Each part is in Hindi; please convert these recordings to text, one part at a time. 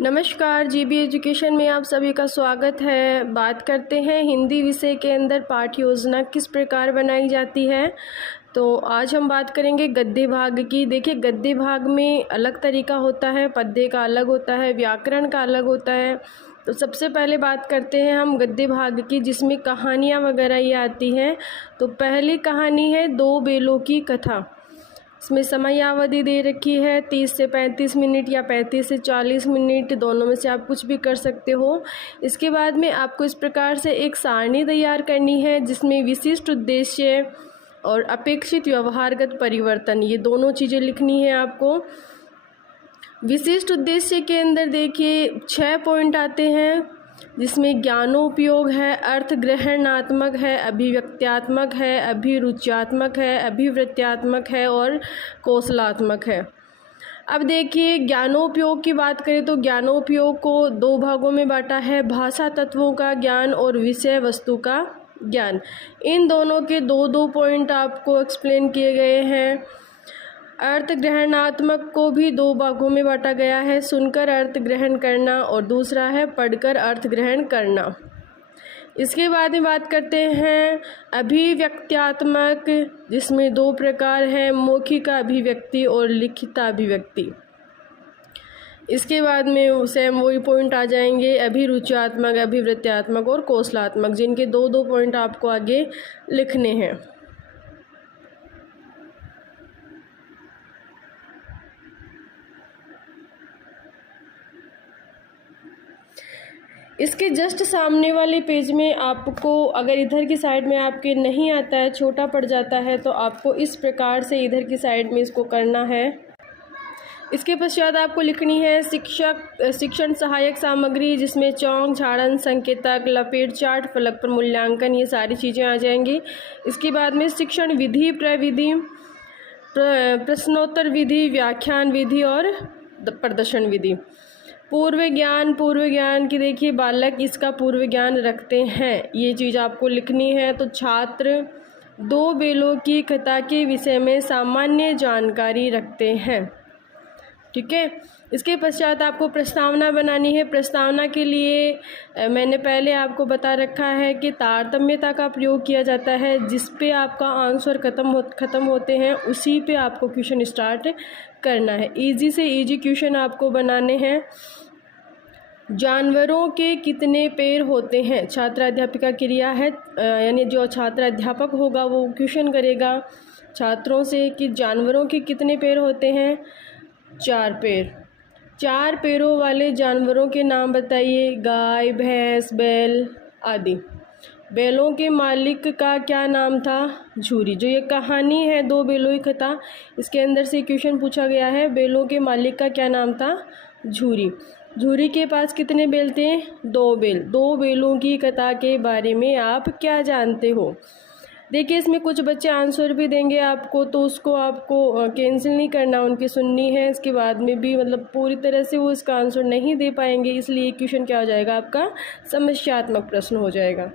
नमस्कार, जीबी एजुकेशन में आप सभी का स्वागत है। बात करते हैं हिंदी विषय के अंदर पाठ्य योजना किस प्रकार बनाई जाती है। तो आज हम बात करेंगे गद्य भाग की। देखिए, गद्य भाग में अलग तरीका होता है, पद्य का अलग होता है, व्याकरण का अलग होता है। तो सबसे पहले बात करते हैं हम गद्य भाग की, जिसमें कहानियाँ वगैरह ये आती हैं। तो पहली कहानी है दो बेलों की कथा। इसमें समयावधि दे रखी है 30 से 35 मिनट या 35 से 40 मिनट, दोनों में से आप कुछ भी कर सकते हो। इसके बाद में आपको इस प्रकार से एक सारणी तैयार करनी है, जिसमें विशिष्ट उद्देश्य और अपेक्षित व्यवहारगत परिवर्तन, ये दोनों चीज़ें लिखनी है आपको। विशिष्ट उद्देश्य के अंदर देखिए 6 पॉइंट आते हैं, जिसमें ज्ञानोपयोग है, अर्थ ग्रहणात्मक है, अभिव्यक्त्यात्मक है, अभिरुच्यात्मक है, अभिवृत्त्यात्मक है और कौशलात्मक है। अब देखिए, ज्ञानोपयोग की बात करें तो ज्ञानोपयोग को दो भागों में बांटा है, भाषा तत्वों का ज्ञान और विषय वस्तु का ज्ञान। इन दोनों के दो दो पॉइंट आपको एक्सप्लेन किए गए हैं। अर्थ ग्रहणात्मक को भी दो भागों में बांटा गया है, सुनकर अर्थ ग्रहण करना और दूसरा है पढ़कर अर्थ ग्रहण करना। इसके बाद में बात करते हैं अभिव्यक्त्यात्मक, जिसमें दो प्रकार हैं, मौखिक अभिव्यक्ति और लिखित अभिव्यक्ति। इसके बाद में सेम वही पॉइंट आ जाएंगे, अभिरुच्यात्मक, अभिवृत्त्यात्मक और कौशलात्मक, जिनके दो दो पॉइंट आपको आगे लिखने हैं। इसके जस्ट सामने वाले पेज में आपको, अगर इधर की साइड में आपके नहीं आता है, छोटा पड़ जाता है, तो आपको इस प्रकार से इधर की साइड में इसको करना है। इसके पश्चात आपको लिखनी है शिक्षण सहायक सामग्री, जिसमें चौक, झाड़न, संकेतक, लपेट, चार्ट, फलक पर मूल्यांकन, ये सारी चीज़ें आ जाएंगी। इसके बाद में शिक्षण विधि, प्रविधि, प्रश्नोत्तर विधि, व्याख्यान विधि और प्रदर्शन विधि। पूर्व ज्ञान की देखिए, बालक इसका पूर्व ज्ञान रखते हैं, ये चीज़ आपको लिखनी है। तो छात्र दो बेलों की कथा के विषय में सामान्य जानकारी रखते हैं, ठीक है। इसके पश्चात आपको प्रस्तावना बनानी है। प्रस्तावना के लिए मैंने पहले आपको बता रखा है कि तारतम्यता का प्रयोग किया जाता है, जिस पे आपका आंसर ख़त्म होते हैं, उसी पे आपको क्वेश्चन स्टार्ट करना है। इजी से इजी क्वेश्चन आपको बनाने हैं। जानवरों के कितने पैर होते हैं? छात्र अध्यापिका क्रिया है, यानी जो छात्र अध्यापक होगा वो क्वेश्चन करेगा छात्रों से कि जानवरों के कितने पैर होते हैं? 4 पैर। 4 पैरों वाले जानवरों के नाम बताइए। गाय, भैंस, बैल आदि। बैलों के मालिक का क्या नाम था? झूरी। जो ये कहानी है दो बेलों की कथा, इसके अंदर से क्वेश्चन पूछा गया है, बैलों के मालिक का क्या नाम था? झूरी। झूरी के पास कितने बैल थे? 2 बैल। 2 बैलों की कथा के बारे में आप क्या जानते हो? देखिए, इसमें कुछ बच्चे आंसर भी देंगे आपको, तो उसको आपको कैंसिल नहीं करना, उनकी सुननी है। इसके बाद में भी मतलब पूरी तरह से वो इसका आंसर नहीं दे पाएंगे, इसलिए क्वेश्चन क्या हो जाएगा आपका? समस्यात्मक प्रश्न हो जाएगा।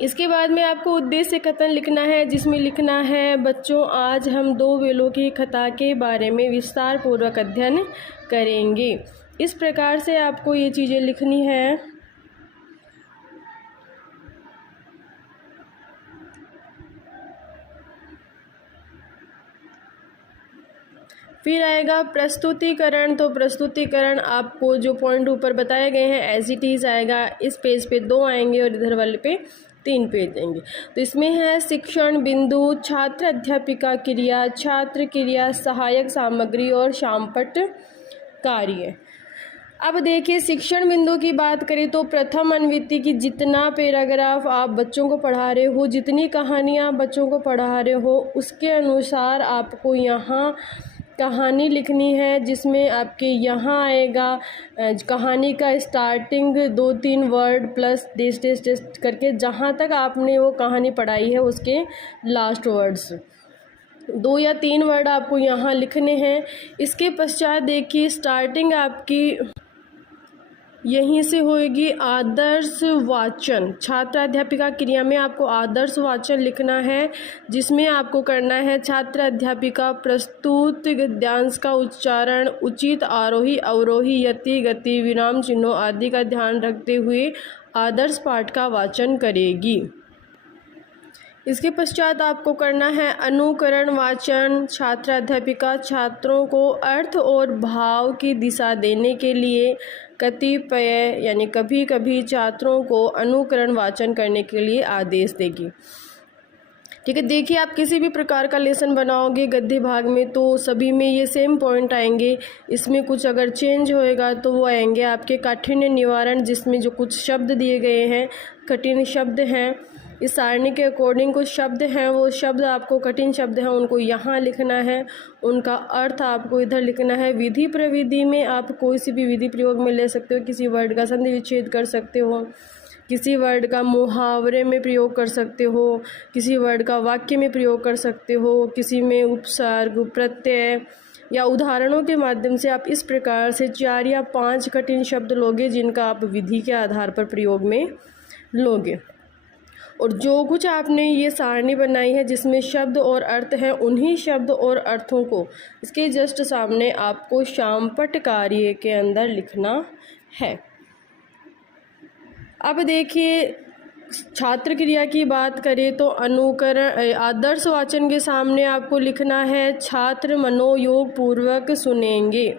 इसके बाद में आपको उद्देश्य कथन लिखना है, जिसमें लिखना है, बच्चों आज हम 2 बैलों की कथा के बारे में विस्तार पूर्वक अध्ययन करेंगे। इस प्रकार से आपको ये चीज़ें लिखनी है। फिर आएगा प्रस्तुतिकरण। तो प्रस्तुतिकरण आपको जो पॉइंट ऊपर बताए गए हैं एज इट इज़ आएगा। इस पेज पे 2 आएंगे और इधर वाले पे 3 पेज देंगे। तो इसमें है शिक्षण बिंदु, छात्र अध्यापिका क्रिया, छात्र क्रिया, सहायक सामग्री और शामपट कार्य। अब देखिए, शिक्षण बिंदु की बात करें तो प्रथम अनुवृत्ति की जितना पैराग्राफ आप बच्चों को पढ़ा रहे हो, जितनी कहानियाँ बच्चों को पढ़ा रहे हो, उसके अनुसार आपको यहाँ कहानी लिखनी है, जिसमें आपके यहाँ आएगा कहानी का स्टार्टिंग 2-3 वर्ड प्लस डेस डेस डेस करके, जहाँ तक आपने वो कहानी पढ़ाई है उसके लास्ट वर्ड्स 2 या 3 वर्ड आपको यहाँ लिखने हैं। इसके पश्चात देखिए, स्टार्टिंग आपकी यहीं से होगी आदर्श वाचन। छात्र अध्यापिका क्रिया में आपको आदर्श वाचन लिखना है, जिसमें आपको करना है छात्र अध्यापिका प्रस्तुत गद्यांश का उच्चारण उचित आरोही अवरोही यति गति विराम चिन्हों आदि का ध्यान रखते हुए आदर्श पाठ का वाचन करेगी। इसके पश्चात आपको करना है अनुकरण वाचन। छात्र अध्यापिका छात्रों को अर्थ और भाव की दिशा देने के लिए कतिपय यानी कभी कभी छात्रों को अनुकरण वाचन करने के लिए आदेश देगी। ठीक है, देखिए आप किसी भी प्रकार का लेसन बनाओगे गद्य भाग में तो सभी में ये सेम पॉइंट आएंगे। इसमें कुछ अगर चेंज होएगा तो वो आएंगे आपके काठिन्य निवारण, जिसमें जो कुछ शब्द दिए गए हैं कठिन शब्द हैं। इस सारणी के अकॉर्डिंग कुछ शब्द हैं, वो शब्द आपको कठिन शब्द हैं उनको यहाँ लिखना है, उनका अर्थ आपको इधर लिखना है। विधि प्रविधि में आप कोई सी भी विधि प्रयोग में ले सकते हो, किसी वर्ड का संधि विच्छेद कर सकते हो, किसी वर्ड का मुहावरे में प्रयोग कर सकते हो, किसी वर्ड का वाक्य में प्रयोग कर सकते हो, किसी में उपसर्ग प्रत्यय या उदाहरणों के माध्यम से आप इस प्रकार से 4 या 5 कठिन शब्द लोगे जिनका आप विधि के आधार पर प्रयोग में लोगे। और जो कुछ आपने ये सारणी बनाई है जिसमें शब्द और अर्थ हैं, उन्हीं शब्द और अर्थों को इसके जस्ट सामने आपको शामपट कार्य के अंदर लिखना है। अब देखिए छात्र क्रिया की बात करें तो अनुकरण आदर्श वाचन के सामने आपको लिखना है छात्र मनोयोग पूर्वक सुनेंगे।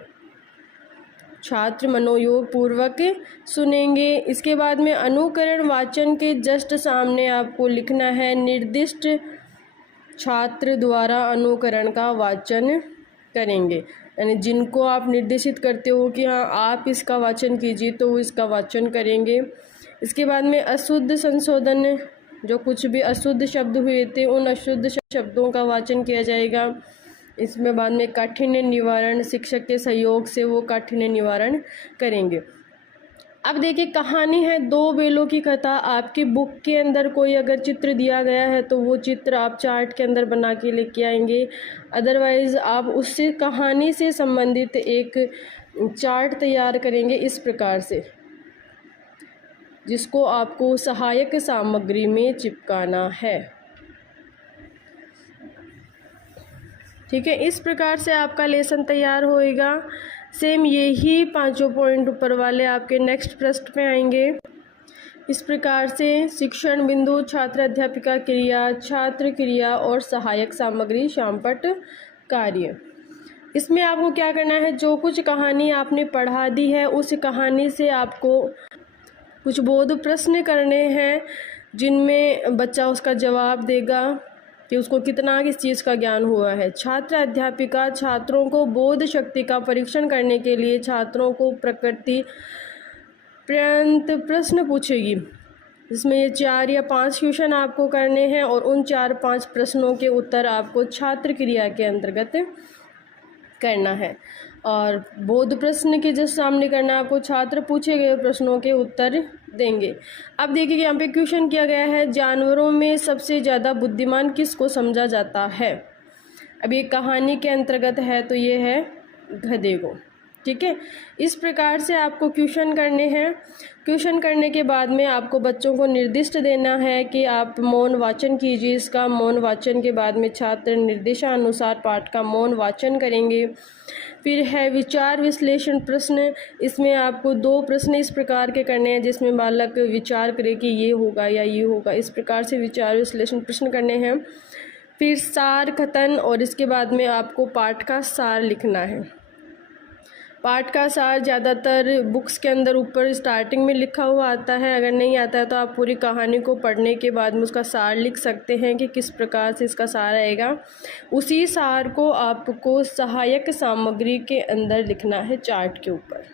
छात्र मनोयोग पूर्वक सुनेंगे। इसके बाद में अनुकरण वाचन के जस्ट सामने आपको लिखना है निर्दिष्ट छात्र द्वारा अनुकरण का वाचन करेंगे, यानी जिनको आप निर्देशित करते हो कि हाँ आप इसका वाचन कीजिए तो वो इसका वाचन करेंगे। इसके बाद में अशुद्ध संशोधन, जो कुछ भी अशुद्ध शब्द हुए थे उन अशुद्ध शब्दों का वाचन किया जाएगा। इसमें बाद में काठिन्य निवारण, शिक्षक के सहयोग से वो काठिन्य निवारण करेंगे। अब देखिए कहानी है 2 बेलों की कथा। आपकी बुक के अंदर कोई अगर चित्र दिया गया है तो वो चित्र आप चार्ट के अंदर बना के लेके आएंगे, अदरवाइज़ आप उससे कहानी से संबंधित एक चार्ट तैयार करेंगे इस प्रकार से, जिसको आपको सहायक सामग्री में चिपकाना है। ठीक है, इस प्रकार से आपका लेसन तैयार होएगा। सेम यही 5 पॉइंट ऊपर वाले आपके नेक्स्ट पृष्ठ पे आएंगे। इस प्रकार से शिक्षण बिंदु, छात्र अध्यापिका क्रिया, छात्र क्रिया और सहायक सामग्री शामपट कार्य। इसमें आपको क्या करना है, जो कुछ कहानी आपने पढ़ा दी है उस कहानी से आपको कुछ बोध प्रश्न करने हैं, जिनमें बच्चा उसका जवाब देगा कि उसको कितना किस चीज़ का ज्ञान हुआ है। छात्र अध्यापिका छात्रों को बोध शक्ति का परीक्षण करने के लिए छात्रों को प्रकृति पर्यंत प्रश्न पूछेगी, जिसमें ये 4 या 5 क्वेश्चन आपको करने हैं और उन 4-5 प्रश्नों के उत्तर आपको छात्र क्रिया के अंतर्गत करना है। और बोध प्रश्न के जस्ट सामने करना आपको छात्र पूछे गए प्रश्नों के उत्तर देंगे। अब देखिए यहाँ पे क्वेश्चन किया गया है जानवरों में सबसे ज़्यादा बुद्धिमान किसको समझा जाता है। अब ये कहानी के अंतर्गत है तो ये है गधे को। ठीक है, इस प्रकार से आपको क्वेश्चन करने हैं। क्वेश्चन करने के बाद में आपको बच्चों को निर्दिष्ट देना है कि आप मौन वाचन कीजिए। इसका मौन वाचन के बाद में छात्र निर्देशानुसार पाठ का मौन वाचन करेंगे। फिर है विचार विश्लेषण प्रश्न। इसमें आपको 2 प्रश्न इस प्रकार के करने हैं जिसमें बालक विचार करे कि ये होगा या ये होगा, इस प्रकार से विचार विश्लेषण प्रश्न करने हैं। फिर सार कथन, और इसके बाद में आपको पाठ का सार लिखना है। पाठ का सार ज़्यादातर बुक्स के अंदर ऊपर स्टार्टिंग में लिखा हुआ आता है, अगर नहीं आता है तो आप पूरी कहानी को पढ़ने के बाद में उसका सार लिख सकते हैं कि किस प्रकार से इसका सार आएगा। उसी सार को आपको सहायक सामग्री के अंदर लिखना है चार्ट के ऊपर।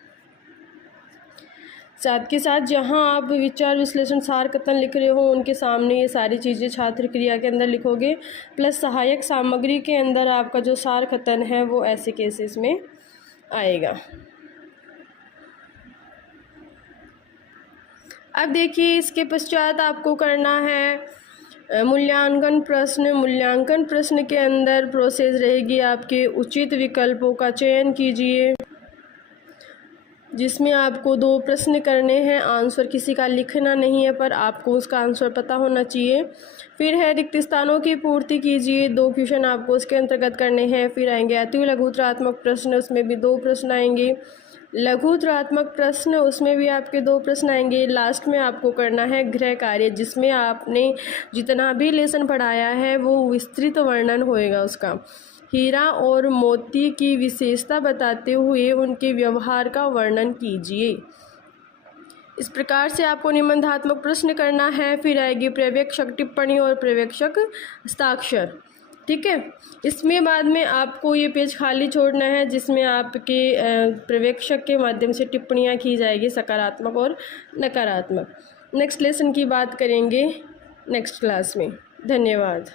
साथ के साथ जहां आप विचार विश्लेषण सार कथन लिख रहे हो उनके सामने ये सारी चीज़ें छात्र क्रिया के अंदर लिखोगे, प्लस सहायक सामग्री के अंदर आपका जो सार कथन है वो ऐसे केसेस में आएगा। अब देखिए इसके पश्चात आपको करना है मूल्यांकन प्रश्न। मूल्यांकन प्रश्न के अंदर प्रोसेस रहेगी आपके उचित विकल्पों का चयन कीजिए। जिसमें आपको 2 प्रश्न करने हैं। आंसर किसी का लिखना नहीं है, पर आपको उसका आंसर पता होना चाहिए। फिर है रिक्त स्थानों की पूर्ति कीजिए, 2 क्वेश्चन आपको उसके अंतर्गत करने हैं। फिर आएंगे अति लघुत्तरात्मक प्रश्न, उसमें भी 2 प्रश्न आएंगे। लघुत्तरात्मक प्रश्न, उसमें भी आपके 2 प्रश्न आएंगे। लास्ट में आपको करना है गृह कार्य, जिसमें आपने जितना भी लेसन पढ़ाया है वो विस्तृत वर्णन होएगा उसका। हीरा और मोती की विशेषता बताते हुए उनके व्यवहार का वर्णन कीजिए। इस प्रकार से आपको निबंधात्मक प्रश्न करना है। फिर आएगी पर्यवेक्षक टिप्पणी और पर्यवेक्षक हस्ताक्षर। ठीक है, इसमें बाद में आपको ये पेज खाली छोड़ना है, जिसमें आपके पर्यवेक्षक के माध्यम से टिप्पणियाँ की जाएगी, सकारात्मक और नकारात्मक। नेक्स्ट लेसन की बात करेंगे नेक्स्ट क्लास में। धन्यवाद।